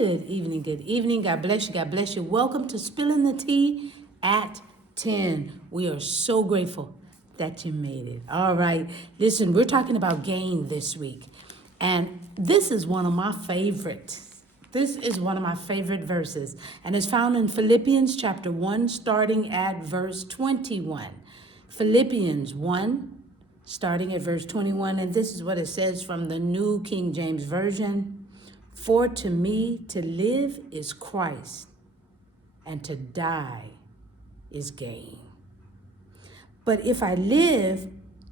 Good evening, good evening. God bless you, God bless you. Welcome to Spilling the Tea at 10. We are so grateful that you made it. All right, listen, we're talking about gain this week. And this is one of my favorites. This is one of my favorite verses. And it's found in Philippians chapter 1, starting at verse 21. Philippians 1, starting at verse 21. And this is what it says from the New King James Version. For to me to live is Christ, and to die is gain. But if I live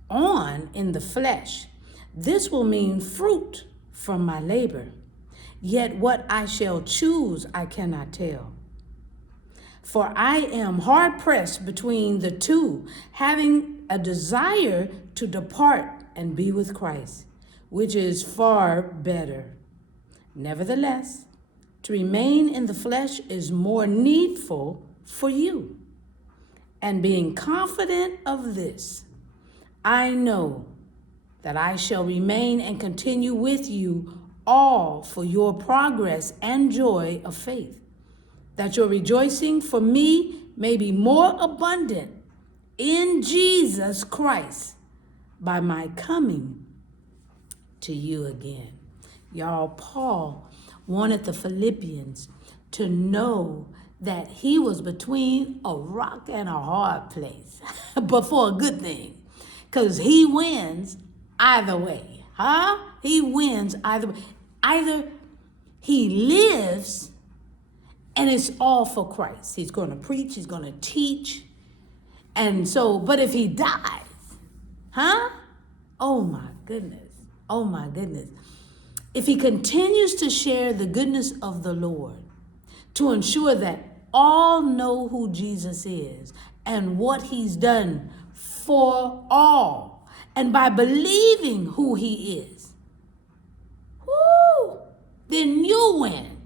on in the flesh, this will mean fruit from my labor. Yet what I shall choose, I cannot tell. For I am hard pressed between the two, having a desire to depart and be with Christ, which is far better. Nevertheless, to remain in the flesh is more needful for you. And being confident of this, I know that I shall remain and continue with you all for your progress and joy of faith, that your rejoicing for me may be more abundant in Jesus Christ by my coming to you again. Y'all, Paul wanted the Philippians to know that he was between a rock and a hard place, but for a good thing, because he wins either way, huh? He wins either way. Either he lives and it's all for Christ. He's going to preach, he's going to teach. And so, but if he dies, huh? Oh my goodness. Oh my goodness. If he continues to share the goodness of the Lord, to ensure that all know who Jesus is and what he's done for all, and by believing who he is, then you win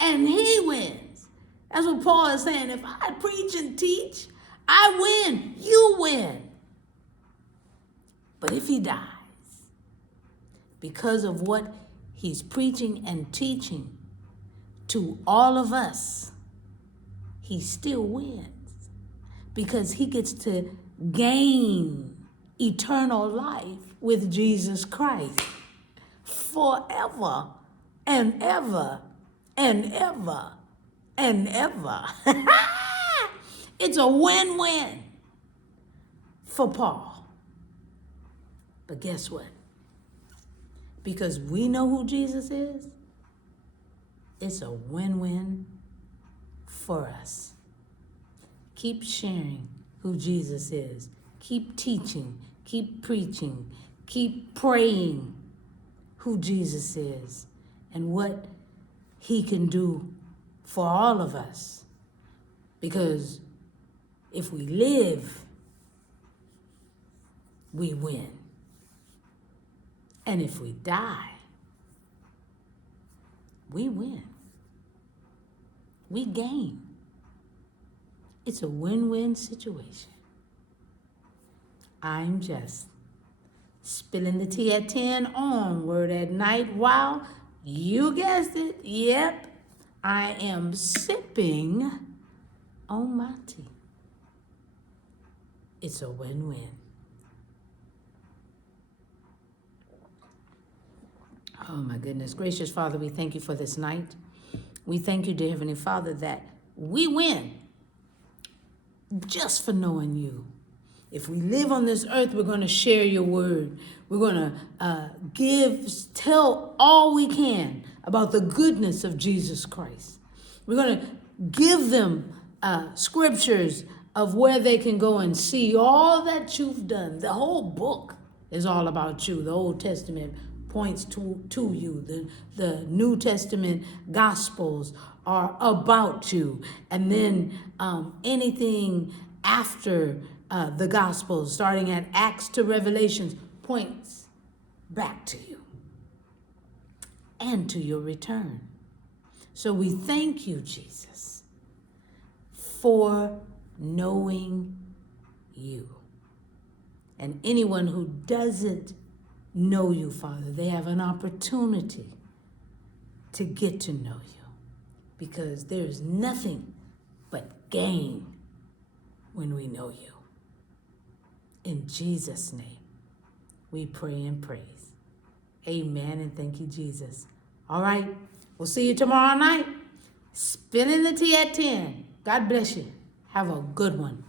and he wins. That's what Paul is saying. If I preach and teach, I win, you win. But if he dies because of what he's preaching and teaching to all of us, he still wins because he gets to gain eternal life with Jesus Christ forever and ever and ever and ever. It's a win-win for Paul. But guess what? Because we know who Jesus is, it's a win-win for us. Keep sharing who Jesus is. Keep teaching, keep preaching, keep praying who Jesus is and what he can do for all of us. Because if we live, we win. And if we die, we win. We gain. It's a win-win situation. I'm just spilling the tea at 10 on Word at Night while, you guessed it, yep, I am sipping on my tea. It's a win-win. Oh my goodness. Gracious Father, we thank you for this night. We thank you, dear Heavenly Father, that we win just for knowing you. If we live on this earth, we're going to share your word. We're going to tell all we can about the goodness of Jesus Christ. We're going to give them scriptures of where they can go and see all that you've done. The whole book is all about you. The Old Testament points to you. The New Testament Gospels are about you. And then anything after the Gospels, starting at Acts to Revelations, points back to you and to your return. So we thank you, Jesus, for knowing you. And anyone who doesn't know you, Father, they have an opportunity to get to know you. because there is nothing but gain when we know you. In Jesus' name, we pray and praise. Amen, and thank you, Jesus. All right, we'll see you tomorrow night. Spilling the tea at 10. God bless you. Have a good one.